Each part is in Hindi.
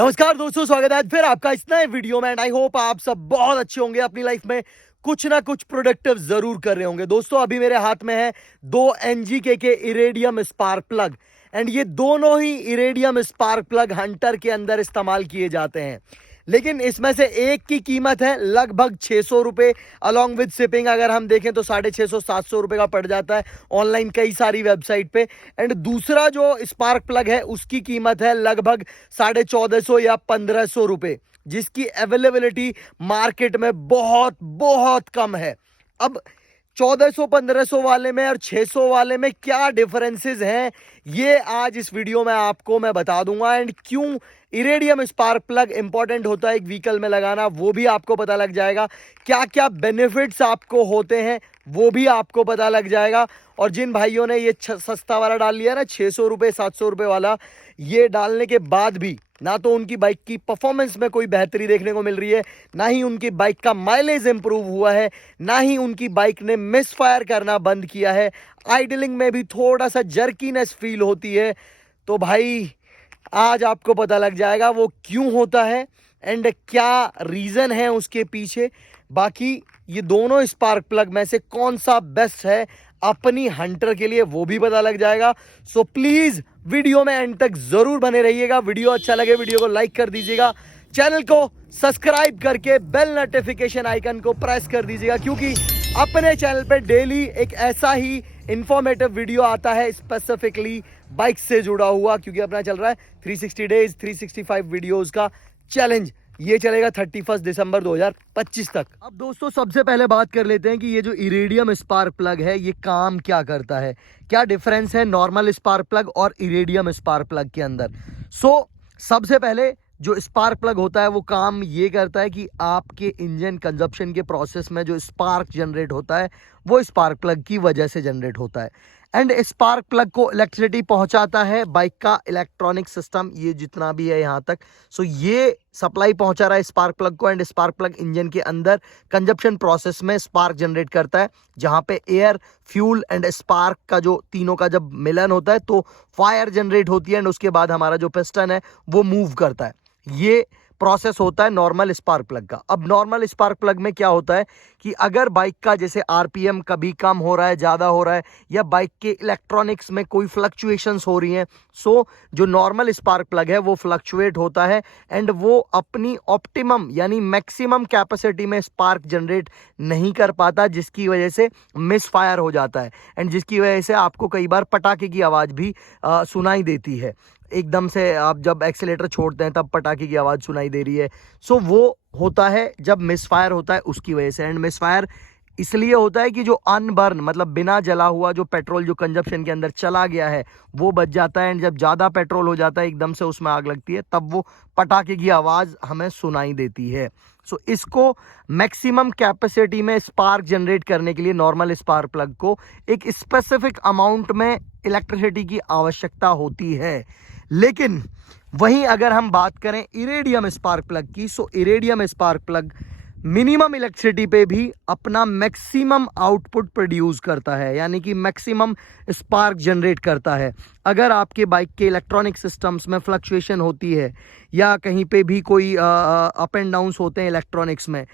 नमस्कार दोस्तों, स्वागत है आज फिर आपका इस नए वीडियो में। एंड आई होप आप सब बहुत अच्छे होंगे, अपनी लाइफ में कुछ ना कुछ प्रोडक्टिव जरूर कर रहे होंगे। दोस्तों अभी मेरे हाथ में है दो एनजीके के इरेडियम स्पार्क प्लग। एंड ये दोनों ही इरेडियम स्पार्क प्लग हंटर के अंदर इस्तेमाल किए जाते हैं, लेकिन इसमें से एक की कीमत है लगभग 600 रुपये अलॉन्ग विद शिपिंग। अगर हम देखें तो 650 700 रुपये का पड़ जाता है ऑनलाइन कई सारी वेबसाइट पे। एंड दूसरा जो स्पार्क प्लग है उसकी कीमत है लगभग 1450 या 1500 रुपये, जिसकी अवेलेबिलिटी मार्केट में बहुत बहुत कम है। अब 1400 1500 वाले में और 600 वाले में क्या डिफरेंसेस हैं, ये आज इस वीडियो में आपको मैं बता दूंगा। एंड क्यों इरेडियम स्पार्क प्लग इंपॉर्टेंट होता है एक व्हीकल में लगाना, वो भी आपको पता लग जाएगा। क्या क्या बेनिफिट्स आपको होते हैं वो भी आपको पता लग जाएगा। और जिन भाइयों ने ये सस्ता वाला डाल लिया ना, 600 रुपये 700 रुपये वाला, ये डालने के बाद भी ना तो उनकी बाइक की परफॉर्मेंस में कोई बेहतरी देखने को मिल रही है, ना ही उनकी बाइक का माइलेज इंप्रूव हुआ है, ना ही उनकी बाइक ने मिस फायर करना बंद किया है, आइडलिंग में भी थोड़ा सा जर्कीनेस फील होती है। तो भाई आज आपको पता लग जाएगा वो क्यों होता है एंड क्या रीज़न है उसके पीछे। बाकी ये दोनों स्पार्क प्लग में से कौन सा बेस्ट है अपनी हंटर के लिए वो भी पता लग जाएगा। सो प्लीज़ वीडियो में एंड तक जरूर बने रहिएगा। वीडियो अच्छा लगे वीडियो को लाइक कर दीजिएगा, चैनल को सब्सक्राइब करके बेल नोटिफिकेशन आइकन को प्रेस कर दीजिएगा, क्योंकि अपने चैनल पे डेली एक ऐसा ही इंफॉर्मेटिव वीडियो आता है स्पेसिफिकली बाइक से जुड़ा हुआ, क्योंकि अपना चल रहा है 360 डेज 365 वीडियोस का चैलेंज। ये चलेगा 31 दिसंबर 2025 तक। अब दोस्तों सबसे पहले बात कर लेते हैं कि ये जो इरेडियम स्पार्क प्लग है ये काम क्या करता है, क्या डिफरेंस है नॉर्मल स्पार्क प्लग और इरेडियम स्पार्क प्लग के अंदर। सबसे पहले जो स्पार्क प्लग होता है वो काम ये करता है कि आपके इंजन कंजप्शन के प्रोसेस में जो स्पार्क जनरेट होता है वो स्पार्क प्लग की वजह से जनरेट होता है। एंड स्पार्क प्लग को इलेक्ट्रिसिटी पहुंचाता है बाइक का इलेक्ट्रॉनिक सिस्टम, ये जितना भी है यहाँ तक। ये सप्लाई पहुंचा रहा है स्पार्क प्लग को। एंड स्पार्क प्लग इंजन के अंदर कंजप्शन प्रोसेस में स्पार्क जनरेट करता है, जहाँ पे एयर फ्यूल एंड स्पार्क का जो तीनों का जब मिलन होता है तो फायर जनरेट होती है। एंड उसके बाद हमारा जो पिस्टन है वो मूव करता है। ये प्रोसेस होता है नॉर्मल स्पार्क प्लग का। अब नॉर्मल स्पार्क प्लग में क्या होता है कि अगर बाइक का जैसे आरपीएम कभी कम हो रहा है, ज़्यादा हो रहा है, या बाइक के इलेक्ट्रॉनिक्स में कोई फ्लक्चुएशंस हो रही हैं, जो नॉर्मल स्पार्क प्लग है वो फ्लक्चुएट होता है एंड वो अपनी ऑप्टिमम यानी मैक्सिमम कैपेसिटी में स्पार्क जनरेट नहीं कर पाता, जिसकी वजह से मिस फायर हो जाता है। एंड जिसकी वजह से आपको कई बार पटाखे की आवाज़ भी सुनाई देती है। एकदम से आप जब एक्सीलेटर छोड़ते हैं तब पटाखे की आवाज़ सुनाई दे रही है। वो होता है जब मिसफायर होता है उसकी वजह से। एंड मिसफायर इसलिए होता है कि जो अनबर्न मतलब बिना जला हुआ जो पेट्रोल जो कंजप्शन के अंदर चला गया है वो बच जाता है। एंड जब ज़्यादा पेट्रोल हो जाता है एकदम से उसमें आग लगती है, तब वो पटाखे की आवाज़ हमें सुनाई देती है। इसको मैक्सिमम कैपेसिटी में स्पार्क जनरेट करने के लिए नॉर्मल स्पार्क प्लग को एक स्पेसिफिक अमाउंट में इलेक्ट्रिसिटी की आवश्यकता होती है। लेकिन वहीं अगर हम बात करें इरेडियम स्पार्क प्लग की, इरेडियम स्पार्क प्लग मिनिमम इलेक्ट्रिसिटी पे भी अपना मैक्सिमम आउटपुट प्रोड्यूस करता है, यानी कि मैक्सिमम स्पार्क जनरेट करता है। अगर आपके बाइक के इलेक्ट्रॉनिक सिस्टम्स में फ्लक्चुएशन होती है या कहीं पे भी कोई अप एंड डाउन्स होते हैं इलेक्ट्रॉनिक्स में,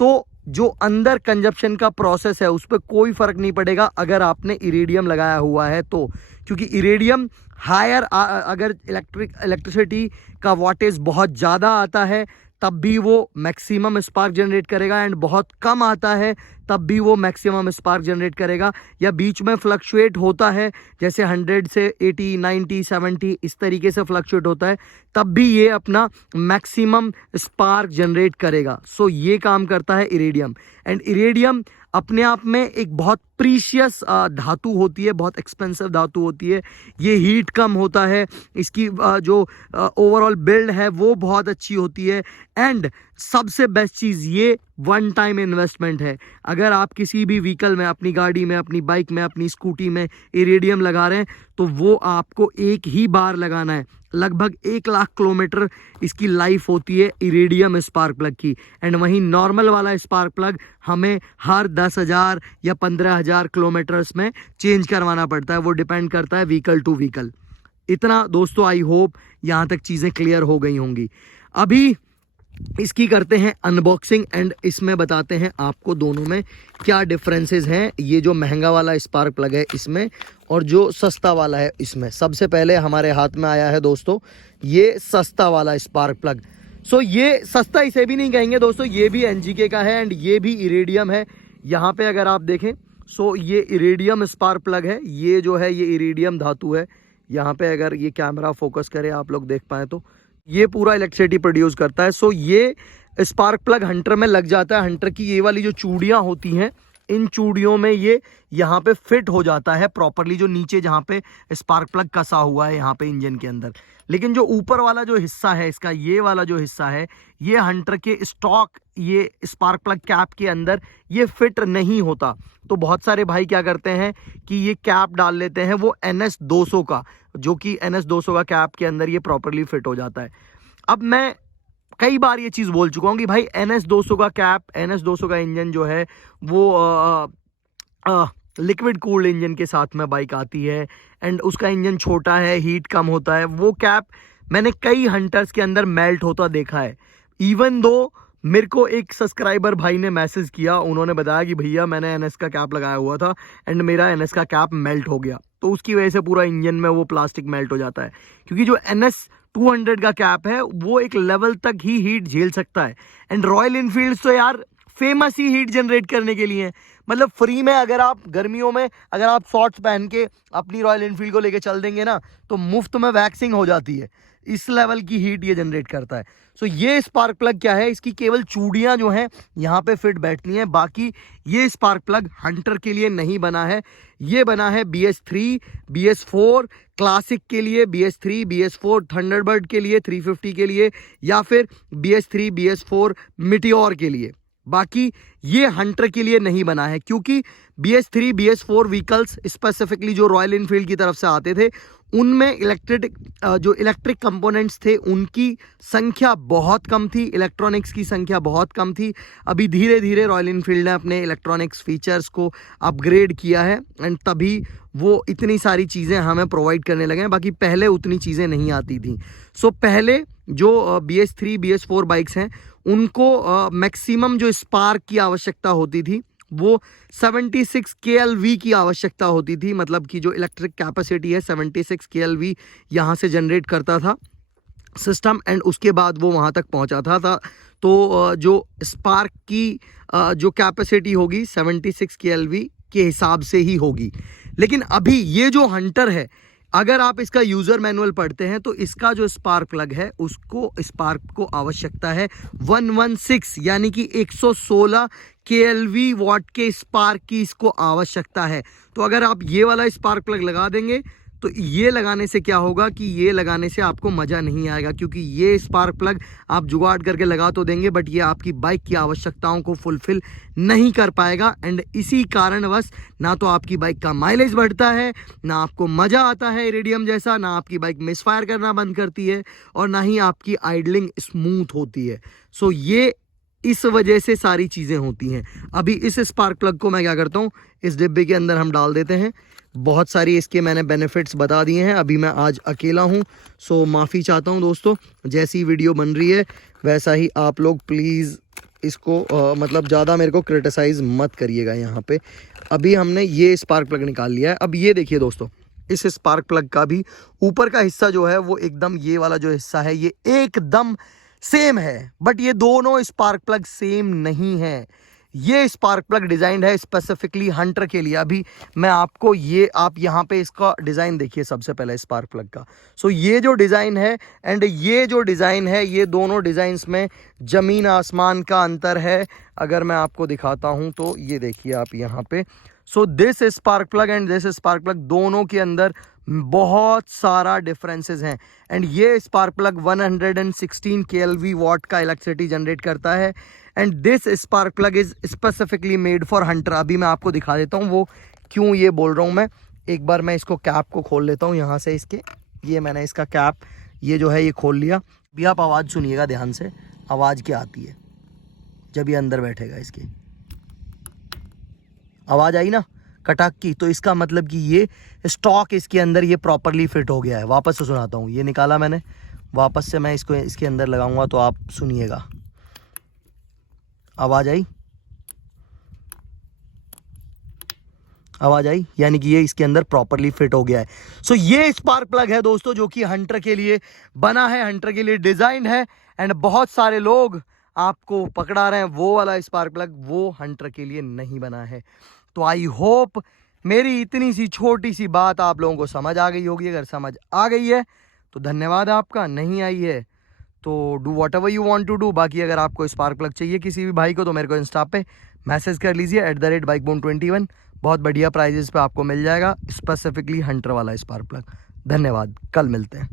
तो जो अंदर कंजप्शन का प्रोसेस है उस पर कोई फ़र्क नहीं पड़ेगा अगर आपने इरेडियम लगाया हुआ है तो, क्योंकि इरेडियम हायर अगर इलेक्ट्रिसिटी का वॉटेज बहुत ज़्यादा आता है तब भी वो मैक्सिमम स्पार्क जनरेट करेगा, एंड बहुत कम आता है तब भी वो मैक्सिमम स्पार्क जनरेट करेगा, या बीच में फ्लक्चुएट होता है जैसे 100 से 80 90 70 इस तरीके से फ्लक्चुएट होता है, तब भी ये अपना मैक्सिमम स्पार्क जनरेट करेगा। ये काम करता है इरेडियम। एंड इरेडियम अपने आप में एक बहुत प्रीशियस धातु होती है, बहुत एक्सपेंसिव धातु होती है। ये हीट कम होता है, इसकी जो ओवरऑल बिल्ड है वो बहुत अच्छी होती है। एंड सबसे बेस्ट चीज़ ये वन टाइम इन्वेस्टमेंट है। अगर आप किसी भी व्हीकल में, अपनी गाड़ी में, अपनी बाइक में, अपनी स्कूटी में इरेडियम लगा रहे हैं तो वो आपको एक ही बार लगाना है। लगभग 1 लाख किलोमीटर इसकी लाइफ होती है इरेडियम स्पार्क प्लग की। एंड वहीं नॉर्मल वाला स्पार्क प्लग हमें हर 10,000 या 15,000 किलोमीटर्स में चेंज करवाना पड़ता है। वो डिपेंड करता है व्हीकल टू व्हीकल। इतना दोस्तों, आई होप यहाँ तक चीज़ें क्लियर हो गई होंगी। अभी इसकी करते हैं अनबॉक्सिंग एंड इसमें बताते हैं आपको दोनों में क्या डिफरेंसेस हैं, ये जो महंगा वाला स्पार्क प्लग है इसमें और जो सस्ता वाला है इसमें। सबसे पहले हमारे हाथ में आया है दोस्तों ये सस्ता वाला स्पार्क प्लग। सो ये सस्ता इसे भी नहीं कहेंगे दोस्तों, ये भी एनजीके का है एंड ये भी इरेडियम है। यहाँ पे अगर आप देखें सो ये इरेडियम स्पार्क प्लग है, ये जो है ये इरेडियम धातु है। यहाँ पे अगर ये कैमरा फोकस करे आप लोग देख पाए तो ये पूरा इलेक्ट्रिसिटी प्रोड्यूस करता है। सो ये स्पार्क प्लग हंटर में लग जाता है। हंटर की ये वाली जो चूड़ियाँ होती हैं, इन चूड़ियों में ये यहाँ पे फिट हो जाता है प्रॉपरली, जो नीचे जहाँ पे स्पार्क प्लग कसा हुआ है यहाँ पे इंजन के अंदर। लेकिन जो ऊपर वाला जो हिस्सा है इसका, ये वाला जो हिस्सा है, ये हंटर के स्टॉक ये स्पार्क प्लग कैप के अंदर ये फिट नहीं होता। तो बहुत सारे भाई क्या करते हैं कि ये कैप डाल लेते हैं वो NS200 का, जो कि NS200 का कैप के अंदर ये प्रॉपरली फिट हो जाता है। अब मैं कई बार ये चीज़ बोल चुका हूँ कि भाई NS200 का कैप, NS200 का इंजन जो है वो लिक्विड कूल्ड इंजन के साथ में बाइक आती है एंड उसका इंजन छोटा है, हीट कम होता है। वो कैप मैंने कई हंटर्स के अंदर मेल्ट होता देखा है। इवन दो मेरे को एक सब्सक्राइबर भाई ने मैसेज किया, उन्होंने बताया कि भैया मैंने NS का कैप लगाया हुआ था एंड मेरा NS का कैप मेल्ट हो गया। तो उसकी वजह से पूरा इंजन में वो प्लास्टिक मेल्ट हो जाता है, क्योंकि जो NS200 का कैप है वो एक लेवल तक ही हीट झेल सकता है। एंड रॉयल इनफील्ड तो यार फेमस ही हीट जनरेट करने के लिए, मतलब फ्री में अगर आप गर्मियों में अगर आप शॉर्ट्स पहन के अपनी रॉयल इनफील्ड को लेके चल देंगे ना तो मुफ्त में वैक्सिंग हो जाती है। इस लेवल की हीट ये जनरेट करता है। सो ये स्पार्क प्लग क्या है, इसकी केवल चूड़ियाँ जो हैं यहाँ पे फिट बैठती हैं, बाकी ये स्पार्क प्लग हंटर के लिए नहीं बना है। ये बना है BS3, BS4 क्लासिक के लिए, BS3, BS4 थंडरबर्ड के लिए, 350 के लिए, या फिर BS3, BS4 मिटियोर के लिए। बाकी ये हंटर के लिए नहीं बना है, क्योंकि BS3, BS4 व्हीकल्स स्पेसिफिकली जो रॉयल इनफील्ड की तरफ से आते थे उनमें इलेक्ट्रिक कंपोनेंट्स थे उनकी संख्या बहुत कम थी, इलेक्ट्रॉनिक्स की संख्या बहुत कम थी। अभी धीरे धीरे रॉयल इनफील्ड ने अपने इलेक्ट्रॉनिक्स फीचर्स को अपग्रेड किया है एंड तभी वो इतनी सारी चीज़ें हमें प्रोवाइड करने लगे हैं, बाकी पहले उतनी चीज़ें नहीं आती थी। सो पहले जो BS3, BS4 बाइक्स हैं उनको मैक्सिमम जो स्पार्क की आवश्यकता होती थी वो 76 KLV की आवश्यकता होती थी, मतलब कि जो इलेक्ट्रिक कैपेसिटी है 76 KLV यहाँ से जनरेट करता था सिस्टम एंड उसके बाद वो वहाँ तक पहुँचाता था। तो जो स्पार्क की जो कैपेसिटी होगी 76 KLV के हिसाब से ही होगी। लेकिन अभी ये जो हंटर है, अगर आप इसका यूज़र मैनुअल पढ़ते हैं तो इसका जो स्पार्क प्लग है उसको स्पार्क को आवश्यकता है 116 यानी कि 116 KLV वॉट के स्पार्क की इसको आवश्यकता है। तो अगर आप ये वाला स्पार्क प्लग लगा देंगे तो ये लगाने से क्या होगा कि ये लगाने से आपको मज़ा नहीं आएगा, क्योंकि ये स्पार्क प्लग आप जुगाड़ करके लगा तो देंगे बट ये आपकी बाइक की आवश्यकताओं को फुलफिल नहीं कर पाएगा। एंड इसी कारणवश ना तो आपकी बाइक का माइलेज बढ़ता है, ना आपको मज़ा आता है इरेडियम जैसा, ना आपकी बाइक मिसफायर करना बंद करती है और ना ही आपकी आइडलिंग स्मूथ होती है। सो ये इस वजह से सारी चीज़ें होती हैं। अभी इस स्पार्क प्लग को मैं क्या करता हूँ, इस डिब्बे के अंदर हम डाल देते हैं। बहुत सारी इसके मैंने बेनिफिट्स बता दिए हैं। अभी मैं आज अकेला हूँ सो माफ़ी चाहता हूँ दोस्तों, जैसी वीडियो बन रही है वैसा ही आप लोग प्लीज़ इसको मतलब ज़्यादा मेरे को क्रिटिसाइज़ मत करिएगा। यहाँ पे अभी हमने ये स्पार्क प्लग निकाल लिया है। अब ये देखिए दोस्तों, इस स्पार्क प्लग का भी ऊपर का हिस्सा जो है वो एकदम, ये वाला जो हिस्सा है ये एकदम सेम है, बट ये दोनों स्पार्क प्लग सेम नहीं है। ये स्पार्क प्लग डिज़ाइंड है स्पेसिफिकली हंटर के लिए। अभी मैं आपको ये, आप यहाँ पे इसका डिज़ाइन देखिए सबसे पहले स्पार्क प्लग का। सो ये जो डिज़ाइन है एंड ये जो डिज़ाइन है, ये दोनों डिज़ाइंस में ज़मीन आसमान का अंतर है। अगर मैं आपको दिखाता हूँ तो ये देखिए आप यहाँ पे। So this spark plug and this spark plug, दोनों के अंदर बहुत सारा डिफरेंसेस हैं। एंड ये स्पार्क प्लग 116 KLV वॉट का इलेक्ट्रिसिटी जनरेट करता है and this spark plug is specifically made for Hunter. अभी मैं आपको दिखा देता हूँ वो क्यों ये बोल रहा हूँ मैं। एक बार मैं इसको कैप को खोल लेता हूँ यहाँ से इसके, ये मैंने इसका कैप ये जो है ये खोल लिया। अभी आप आवाज़ सुनिएगा ध्यान से, आवाज़ क्या आती है जब ये अंदर बैठेगा। इसकी आवाज़ आई ना, कटक की, तो इसका मतलब कि ये स्टॉक इसके अंदर ये प्रॉपरली फिट हो गया है। वापस से सुनाता हूँ, ये निकाला मैंने, वापस से मैं इसको इसके अंदर लगाऊंगा तो आप सुनिएगा, आवाज़ आई, आवाज़ आई, यानी कि ये इसके अंदर प्रॉपरली फिट हो गया है। सो ये स्पार्क प्लग है दोस्तों जो कि हंटर के लिए बना है, हंटर के लिए डिज़ाइन है। एंड बहुत सारे लोग आपको पकड़ा रहे हैं वो वाला स्पार्क प्लग, वो हंटर के लिए नहीं बना है। तो आई होप मेरी इतनी सी छोटी सी बात आप लोगों को समझ आ गई होगी। अगर समझ आ गई है तो धन्यवाद आपका, नहीं आई है तो do whatever you want to do. बाकी अगर आपको स्पार्क प्लग चाहिए किसी भी भाई को तो मेरे को इंस्टा पे मैसेज कर लीजिए @bikebone21। बहुत बढ़िया प्राइजेस पे आपको मिल जाएगा, स्पेसिफिकली हंटर वाला स्पार्क प्लग। धन्यवाद, कल मिलते हैं।